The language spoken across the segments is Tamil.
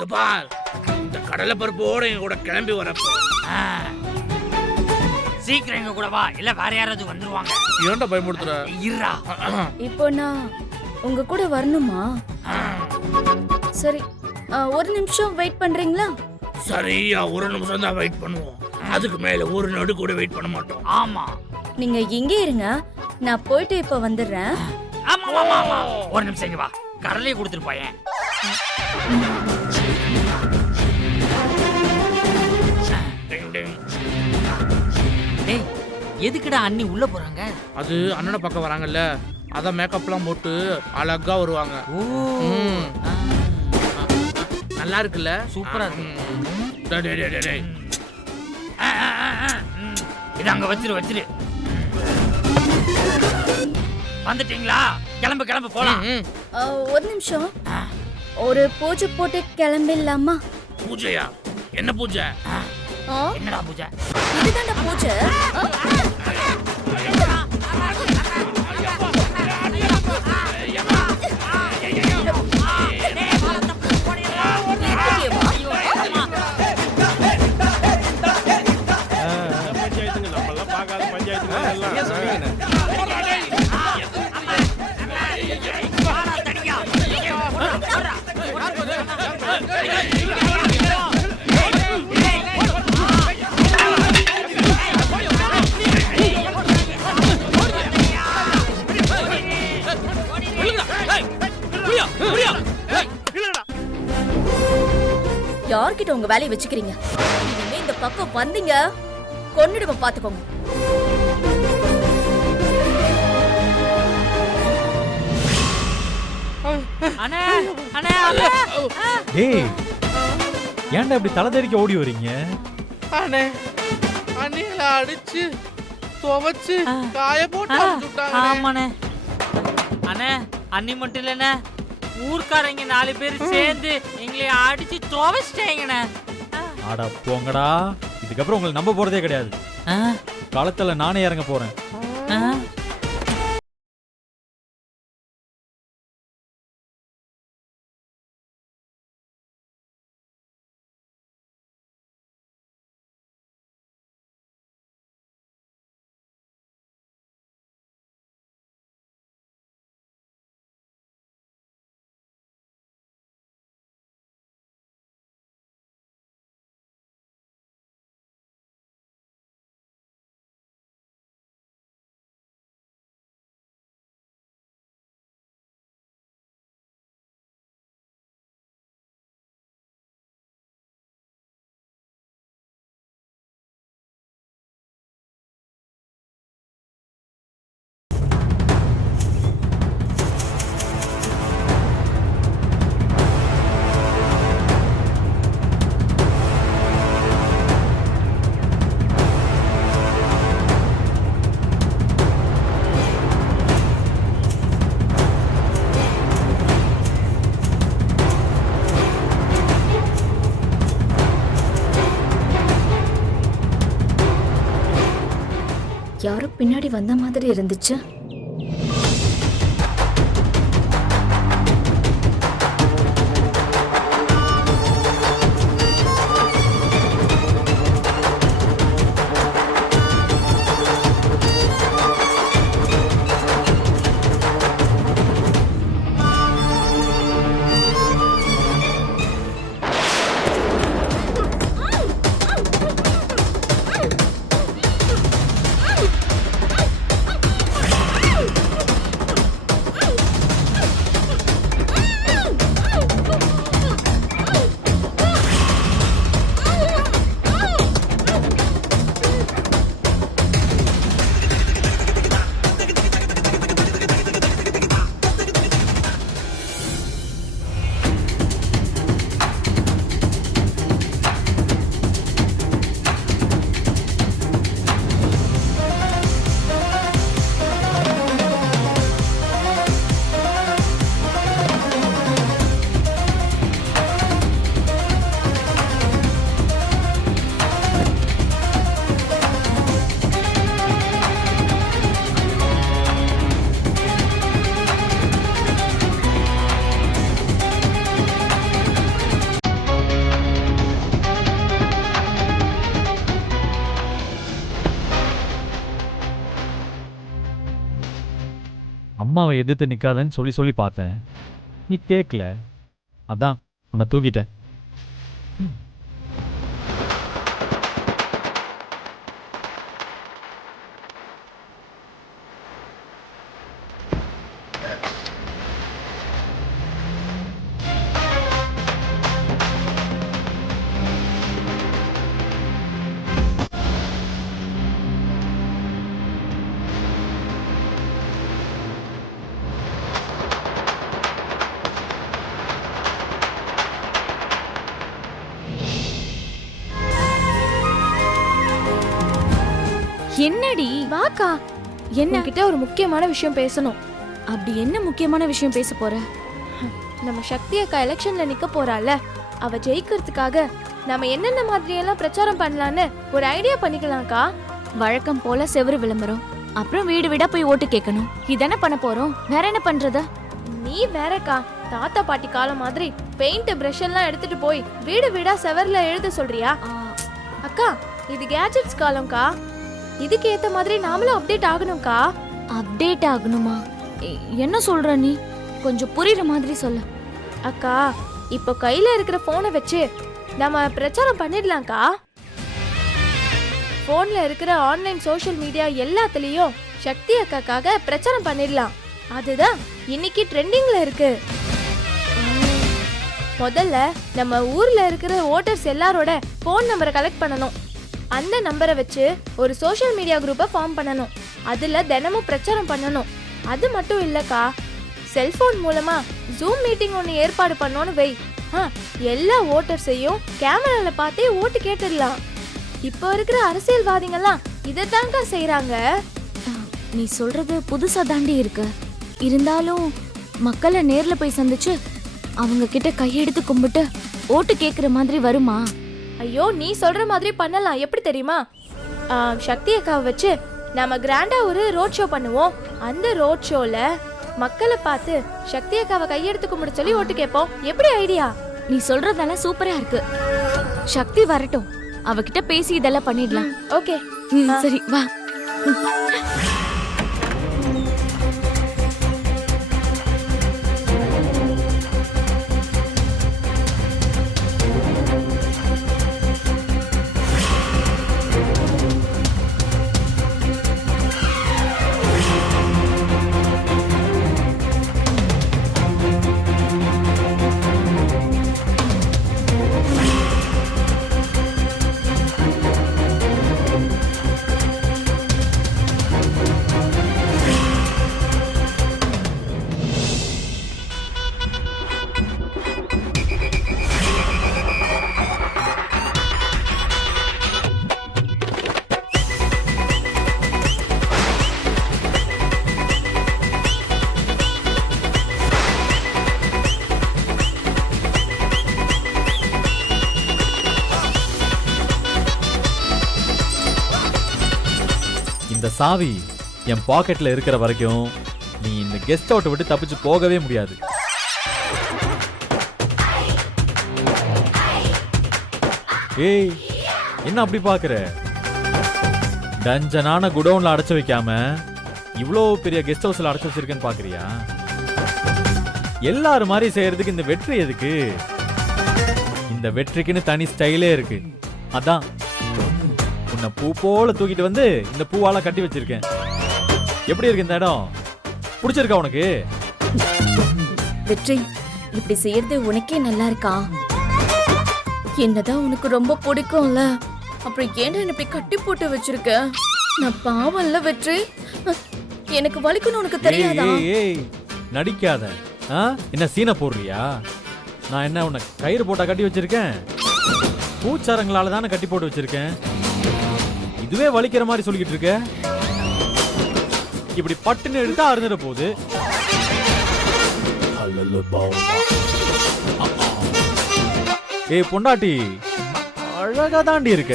இந்த பார், இந்த கடலை பருப்போட எங்க கூட கிளம்பி வரப்போ சீக்கிரம் எங்க கூட வா, இல்ல வேற யாராவது வந்துருவாங்க. ஏன்டா பயமுடுத்துற? இருடா. இப்போ நான் உங்க கூட வரணுமா? சரி, ஒரு நிமிஷம் வெயிட் பண்றீங்களா? சரியா ஒரு நிமிஷம் தான் வெயிட் பண்ணுவோம். அதுக்கு மேல ஒரு நடு கூட வெயிட் பண்ண மாட்டோம். ஆமா நீங்க இங்கே இருங்க, நான் போயிட்டு இப்ப வந்துடுறேன். ஆமா ஆமா ஆமா, ஒரு நிமிஷம் இங்க வா, கடலையை கொடுத்துட்டு போயேன். டேய், எதுக்குடா அண்ணி உள்ள போறாங்க? அது அண்ணனை பக்கம் வராங்கல்ல, அதான் மேக்கப்லாம் போட்டு அழகா வருவாங்க. ஓ நல்லா இருக்குல்ல? சூப்பரா இருக்கு. டேய் டேய் டேய் டேய், இத அங்க வச்சிரு. வந்துட்டீங்களா? கிளம்பு கிளம்பு போலாம். ஒரு நிமிஷம், ஒரு பூஜை போட்டு கிளம்பிடலாமா? பூஜையா? என்ன பூஜை? என்னடா பூஜை? இதுதான்டா பூஜை. யார்கிட்ட உங்க வேலையை வச்சுக்கிறீங்க? இனிமே இந்த பக்கம் வந்தீங்க கொன்னுடுவேன், பாத்துக்கோங்க. அண்ணே அண்ணே அண்ணே. ஏய், ஏன்டா இப்படி தலை தெறிக்க ஓடி வரீங்க? அண்ணே, அண்ணில அடிச்சு துவைச்சு காய போட்டு விட்டாங்க. ஆமாண்ணே. அண்ணே, அண்ணி மட்டும் இல்லண்ணே, ஊர்க்காரங்க 4 பேர் சேர்ந்து எங்களை அடிச்சு துவைச்சிட்டாங்கண்ணே. ஆடா போங்கடா, இதுக்கப்புறம் உங்களை நம்ப போறதே கிடையாது. காலத்துல நானே இறங்க போறேன். யாரோ பின்னாடி வந்த மாதிரி இருந்துச்சு. அம்மாவை எதிர்த்து நிக்காதன்னு சொல்லி பார்த்தேன். நீ கேட்கல, அதான் உன்னை தூக்கிட்டேன். என்னடி வாக்கா, என்ன கிட்ட ஒரு முக்கியமான விஷயம் பேசணும். அப்படி என்ன முக்கியமான விஷயம் பேச போற? நம்ம சக்தி அக்கா எலெக்ஷன்ல நிக்க போறால, அவ ஜெயிக்கிறதுக்காக நம்ம என்னென்ன மாதிரி எல்லாம் பிரச்சாரம் பண்ணலான்னு ஒரு ஐடியா பண்ணிக்கலாம்க்கா. வழக்கம் போல செவரு விளம்பரம், அப்புறம் வீடு வீடா போய் ஓட்டு கேட்கணும். இதானே பண்ண போறோம், வேற என்ன பண்றது? நீ வேறக்கா, தாத்தா பாட்டி காலம் மாதிரி பெயிண்ட் பிரஷ் எல்லாம் எடுத்துட்டு போய் வீடு வீடா செவர்ல எழுத சொல்றியா? அக்கா, இது கேஜெட்ஸ் காலம்க்கா. இதுக்கு ஏத்த மாதிரி நாமளும் அப்டேட் ஆகணும்க்கா. அப்டேட் ஆகணுமா? என்ன சொல்ற நீ? கொஞ்சம் புரியுற மாதிரி சொல்லு. அக்கா, இப்போ கையில இருக்கிற போனை வச்சு நம்ம பிரச்சாரம் பண்ணிடலாம்க்கா. போன்ல இருக்கிற ஆன்லைன் சோஷியல் மீடியா எல்லாத்துலயும் சக்தி அக்காக்காக பிரச்சாரம் பண்ணிடலாம். அதுதான் இன்னைக்கு ட்ரெண்டிங்ல இருக்கு. முதல்ல நம்ம ஊர்ல இருக்கிற ஓட்டர்ஸ் எல்லாரோட போன் நம்பரை கலெக்ட் பண்ணணும். அந்த நம்பரை வச்சு ஒரு சோஷியல் மீடியா குரூப்பை ஃபார்ம் பண்ணணும். அதுல தினமும் பிரச்சாரம் பண்ணணும். அது மட்டும் இல்லக்கா, செல்போன் மூலமா ஜூம் மீட்டிங் ஒன்று ஏற்பாடு பண்ணோன்னு வை. எல்லா ஓட்டர்ஸையும் கேமரால பார்த்தே ஓட்டு கேட்டுடலாம். இப்போ இருக்கிற அரசியல்வாதிகள்லாம் இதைத்தாங்க செய்யறாங்க. நீ சொல்றது புதுசா தாண்டி இருக்கு. இருந்தாலும் மக்களை நேர்ல போய் சந்திச்சு அவங்க கிட்ட கையெடுத்து கும்பிட்டு ஓட்டு கேக்குற மாதிரி வருமா? ஐயோ, நீ சொல்ற மாதிரி பண்ணலாம். எப்படி தெரியுமா? சக்தி அக்காவை வச்சு நாம கிராண்டா ஒரு ரோட் ஷோ பண்ணுவோம். அந்த ரோட் ஷோல மக்களை பார்த்து சக்தி அக்காவை கையெடுத்து கும்பிட சொல்லி ஓட்டு கேட்போம். எப்படி ஐடியா? நீ சொல்றதெல்லாம் சூப்பரா இருக்கு. சக்தி வரட்டும், அவகிட்ட பேசி இதெல்லாம் பண்ணிடலாம். ஓகே, சரி வா. இந்த சாவி என் பாக்கெட்ல இருக்கிற வரைக்கும் நீ இந்த கெஸ்ட் அவுட்டை விட்டு தப்பிச்சு போகவே முடியாது. ஏய், என்ன அப்படி பாக்குற? டஞ்சனான குடோன்ல அடைச்சு வைக்காம இவ்வளோ பெரிய கெஸ்ட் ஹவுஸ்ல அடைச்சு வச்சிருக்கேன்னு பாக்குறியா? எல்லாரும் மாதிரி செய்யறதுக்கு இந்த வெற்றி எதுக்கு? இந்த வெற்றிக்குன்னு தனி ஸ்டைலே இருக்கு. அதான் உன்னை பூ போல தூக்கிட்டு வந்து இந்த பூவால கட்டி வச்சிருக்கேன். எப்படி இருக்கு இந்த இடம்? பிடிச்சிருக்கா உனக்கு? வெற்றி, இப்படி செய்யறது உனக்கே நல்லா இருக்கா? என்னதான் உனக்கு ரொம்ப பிடிக்கும்ல, அப்புறம் ஏன்டா என்ன இப்படி கட்டி போட்டு வச்சிருக்க? நான் பாவம்ல வெற்றி, எனக்கு வலிக்குன்னு உனக்கு தெரியாதா? ஏய், நடிக்காத. என்ன சீனை போடுறியா? நான் என்ன உன்னை கயிறு போட்டா கட்டி வச்சிருக்கேன்? பூச்சாரங்களால தானே கட்டி போட்டு வச்சிருக்கேன். இதுவே வலிக்கிற மாதிரி சொல்லிக்கிட்டு இருக்க. இப்படி பட்டுன்னு எடுத்தா அருந்துற போகுது. ஏய் பொண்டாட்டி, அழகா தாண்டி இருக்க.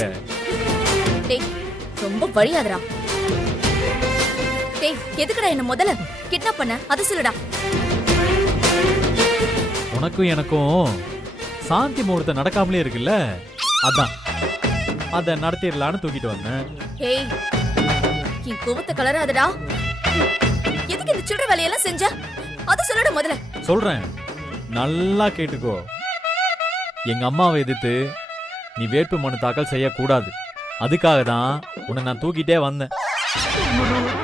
டேய், ரொம்ப வழியாதடா. டேய், எதுக்குடா என்ன முதல்ல கிட்னாப் பண்ண? அது சொல்லுடா. உனக்கும் எனக்கும் சாந்தி முகூர்த்தம் நடக்காமலே இருக்குல்ல, அதான் அத நடத்திடலான்னு தூக்கிட்டு வந்தேன். ஏய், என் கோவத்தை கலராதடா. எதுக்கு இந்த சில்லற வேலையெல்லாம் செஞ்ச அத சொல்லட முதல்ல. சொல்றேன், நல்லா கேட்டுக்கோ. எங்க அம்மாவை எதிர்த்து நீ வேட்பு மனு தாக்கல் செய்யக்கூடாது. அதுக்காக தான் உன்னை நான் தூக்கிட்டே வந்தேன்.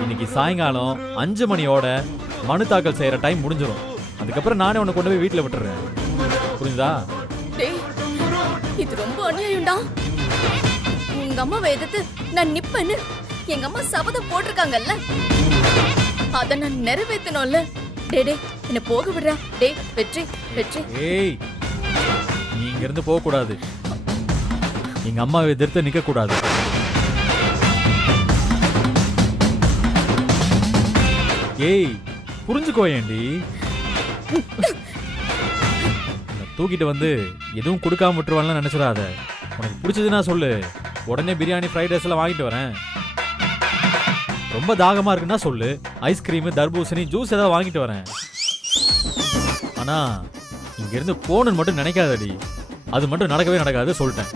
இன்னைக்கு சாயங்காலம் 5 மணியோட மனு தாக்கல் செய்யற டைம் முடிஞ்சிடும். அதுக்கப்புறம் நானே உன்னை கொண்டு போய் வீட்டுல விட்டுறேன். புரியுதா? டேய், இது ரொம்ப அநியாயம்டா. உங்க அம்மாவை எதிர்த்து நான் நிப்பேன்னு எங்க அம்மா சபதம் போட்டிருக்காங்கல்ல, அத நான் நிறைவேற்றணும்ல. டேய் டேய், என்ன போக விடுறா. டேய் வெற்றி வெற்றி. ஏய், நீ இங்க இருந்து போக கூடாது. எங்க அம்மாவை எதிர்த்து நிக்க கூடாது. ஏய், புரிஞ்சுக்கோ ஏண்டி. தூக்கிட்டு வந்து எதுவும் கொடுக்காம விட்டுருவான்லாம் நினைச்சிடாத. உனக்கு பிடிச்சதுன்னா சொல்லு, உடனே பிரியாணி ஃப்ரைட் ரைஸ் எல்லாம் வாங்கிட்டு வரேன். ரொம்ப தாகமா இருக்குன்னா சொல்லு, ஐஸ்கிரீம் தர்பூசணி ஜூஸ் ஏதாவது வாங்கிட்டு வரேன். ஆனா இங்க இருந்து போகணும்னு மட்டும் நினைக்காதடி. அது மட்டும் நடக்கவே நடக்காது சொல்லிட்டேன்.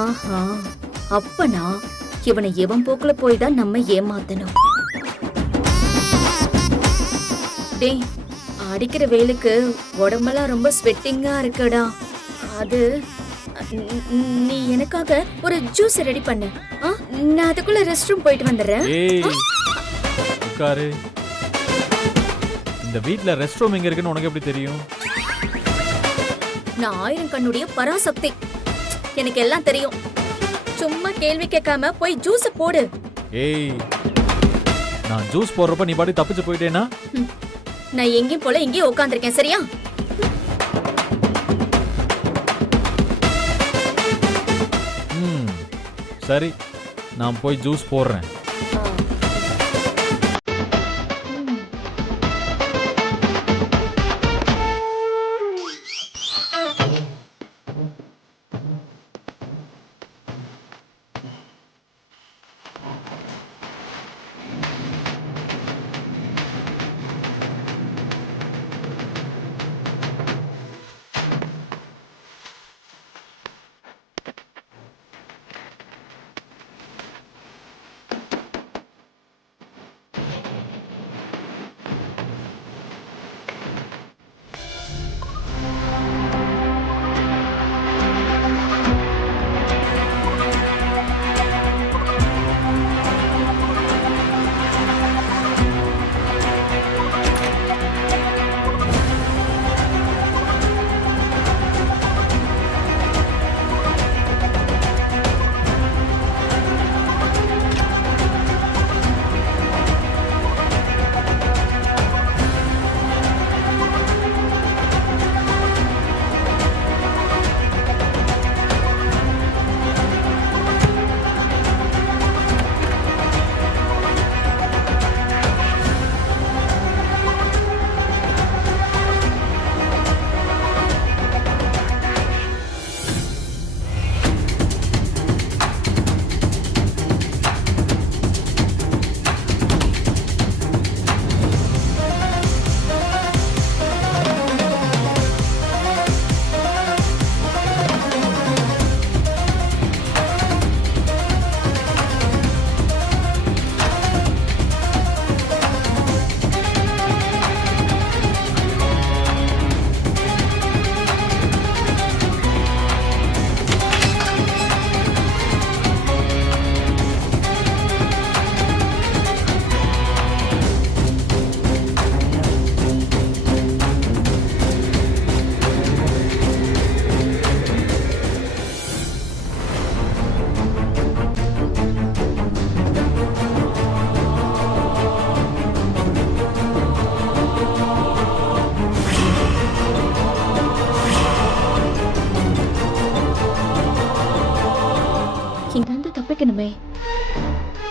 ஆஹா, அப்பனா இவனை எவன் போக்குல போய் தான் நம்ம ஏமாத்தணும். டேய், அடிக்கிற வெயிலுக்கு உடம்பெல்லாம் ரொம்ப ஸ்வெட்டிங்கா இருக்குடா. அது நீ எனக்காக ஒரு ஜூஸ் ரெடி பண்ணு. நான் அதுக்குள்ள ரெஸ்ட் ரூம் போயிட்டு வந்துடுறேன். ஏய், உட்காரு. இந்த வீட்ல ரெஸ்ட் ரூம் எங்க இருக்குன்னு உனக்கு எப்படி தெரியும்? நான் 1000 கண்ணுடைய பராசக்தி, எனக்கு எல்லாம் தெரியும். சும்மா கேள்வி கேட்காம போய் ஜூஸ் போடு. ஏய், நான் ஜூஸ் போடுறப்ப நீ பாட்டி தப்பிச்சு போயிட்டேனா? நான் எங்கேயும் போல இங்கேயும் உட்காந்துருக்கேன், சரியா? சரி, நான் போய் ஜூஸ் போடுறேன். தப்பிக்கணுமே,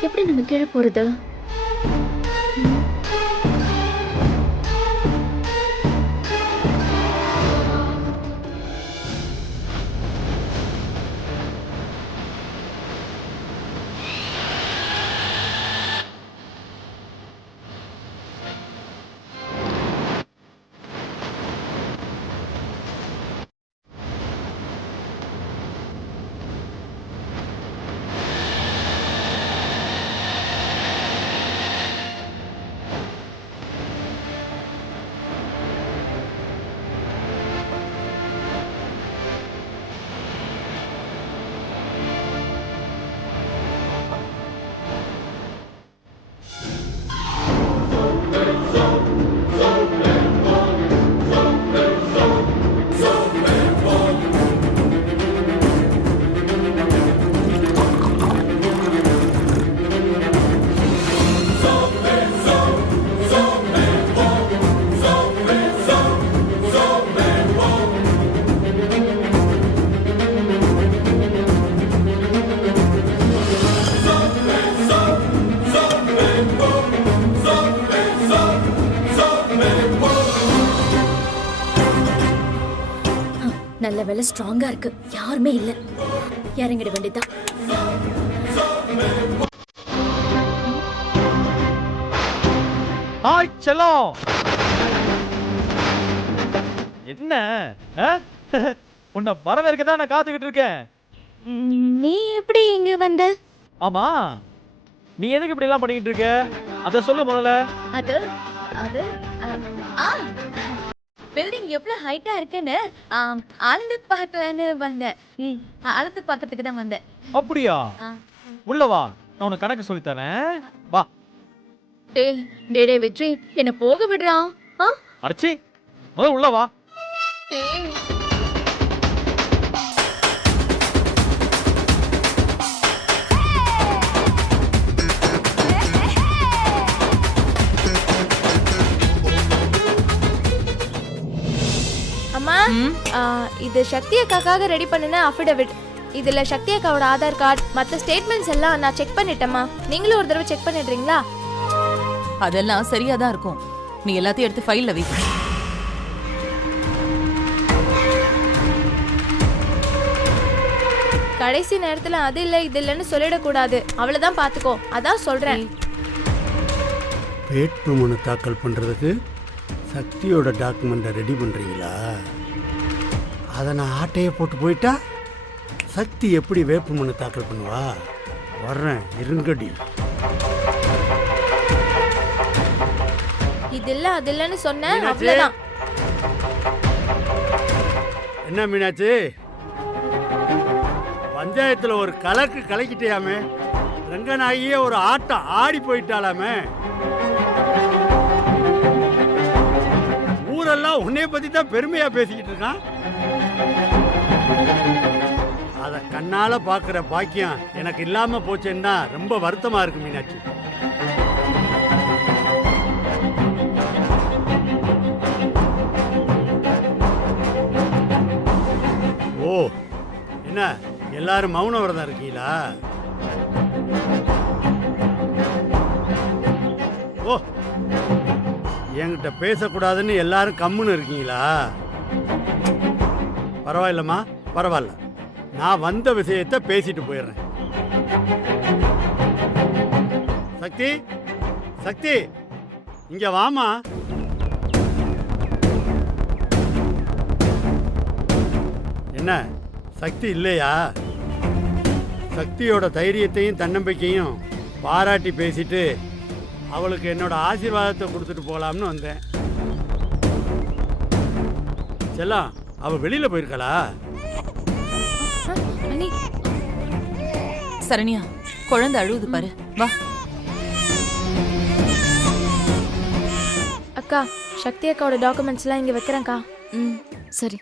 எப்படி நம்ம கீழே போறது? நல்ல வேலை ஸ்ட்ராங்கா இருக்கு, யாருமே இல்ல. இறங்கிட வேண்டியதான். ஹாய் செல்லம். என்ன உன்னை வரவேற்க தான் நான் காத்துக்கிட்டு இருக்கேன். நீ எப்படி இங்க வந்த? ஆமா, நீ எதுக்கு இப்படி எல்லாம் பண்ணிக்கிட்டு இருக்க? அத சொல்லு முதல்ல. அது அது பில்டிங் எவ்வளவு ஹைட்டா இருக்குன்னு அளந்து பார்க்கலான்னு வந்தேன். அளந்து பார்க்கறதுக்கு தான் வந்தேன். அப்படியா? உள்ள வா, நான் உனக்கு கணக்கு சொல்லி தரேன். வா. டேய் வெற்றி, என்ன போக விடுறான். அடிச்சி முதல்ல உள்ள வா. அம்மா, இது சக்தி அக்காக்காக ரெடி பண்ணின அஃபிடவிட். இதுல சக்தி அக்காவோட ஆதார் கார்டு, மற்ற ஸ்டேட்மெண்ட்ஸ் எல்லாம் நான் செக் பண்ணிட்டேம்மா. நீங்களும் ஒரு தடவை செக் பண்ணிடுறீங்களா? அதெல்லாம் சரியா தான் இருக்கும். நீ எல்லாத்தையும் எடுத்து ஃபைல்ல வை. கடைசி நேரத்துல அது இல்ல இது இல்லன்னு சொல்லிடக்கூடாது. அவ்வளவுதான் பாத்துக்கோ. அதான் சொல்றேன். வேட்புமனு தாக்கல் பண்றதுக்கு சக்தியோட டாக்குமெண்ட்டை ரெடி பண்றீங்களா? அதை நான் ஆட்டையை போட்டு போயிட்டா சக்தி எப்படி வேட்புமனு தாக்கல் பண்ணுவா? வர்றேன், இருங்கடி. இது இல்ல அது இல்லன்னு சொன்னேன், அவ்வளவுதான். என்ன மீனாட்சி, பஞ்சாயத்துல ஒரு கலக்கு கலக்கிட்டியாமே, ரங்கநாயகியே ஒரு ஆட்டம் ஆடி போயிட்டாலாமே. ஊரெல்லாம் உன்னைய பத்தி தான் பெருமையா பேசிக்கிட்டு இருக்கான். அத கண்ணால பாக்குற பாக்கியம் எனக்கு இல்லாம போச்சேன்னா ரொம்ப வருத்தமா இருக்கு மீனாட்சி. ஓ, என்ன எல்லாரும் மௌன விரதம் இருக்கீங்களா? ஓ, என்கிட்ட பேசக்கூடாதுன்னு எல்லாரும் கம்முன்னு இருக்கீங்களா? பரவாயில்லம்மா, பரவாயில்ல. நான் வந்த விஷயத்தை பேசிட்டு போயிடுறேன். சக்தி, சக்தி, இங்க வாமா. என்ன சக்தி இல்லையா? சக்தியோட தைரியத்தையும் தன்னம்பிக்கையும் பாராட்டி பேசிட்டு அவளுக்கு என்னோட ஆசீர்வாதத்தை கொடுத்துட்டு போகலாம்னு வந்தேன். செல்லம், அவ வெளியில போயிருக்கலா? சரண்யா, குழந்தை அழுவுது பாரு, வா. அக்கா, சக்தி அக்காவோட டாக்குமெண்ட்ஸ் எல்லாம் இங்க வைக்கிறேன்க்கா. சரி.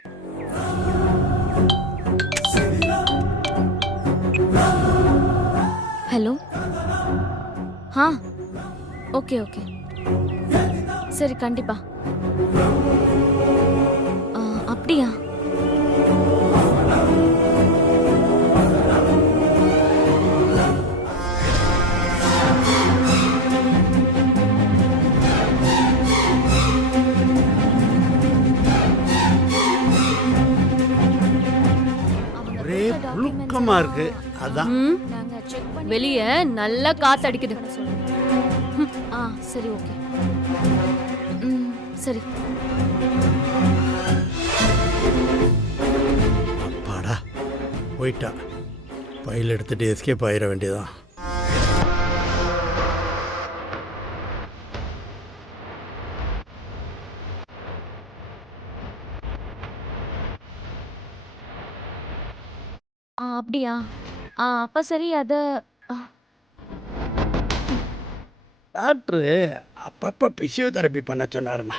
ஹலோ. ஓகே ஓகே, சரி, கண்டிப்பா. அப்படியா? ஒரே புழுக்கமா இருக்கு, அதான். வெளிய நல்லா காத்து அடிக்குது. சரி, ஓகே. சரி. அப்பாடா, போயிட்டா. பையில் எடுத்துட்டு எஸ்கேப் ஆயிட வேண்டியதான். அப்படியா? அப்ப சரி, அத டாக்டரு அப்பப்போ பிசியோதெரப்பி பண்ண சொன்னாருமா.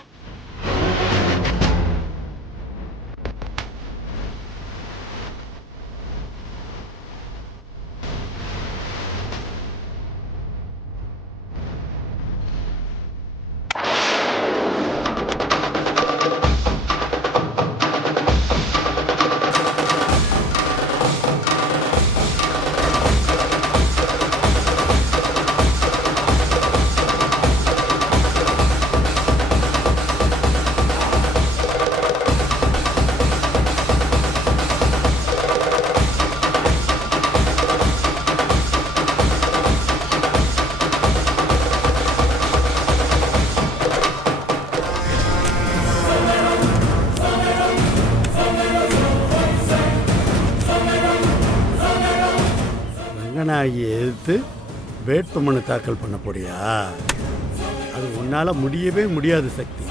ரங்கநாயகி எதிர்த்து வேட்புமனு தாக்கல் பண்ண போறியா? அது உன்னால முடியவே முடியாது சக்தி.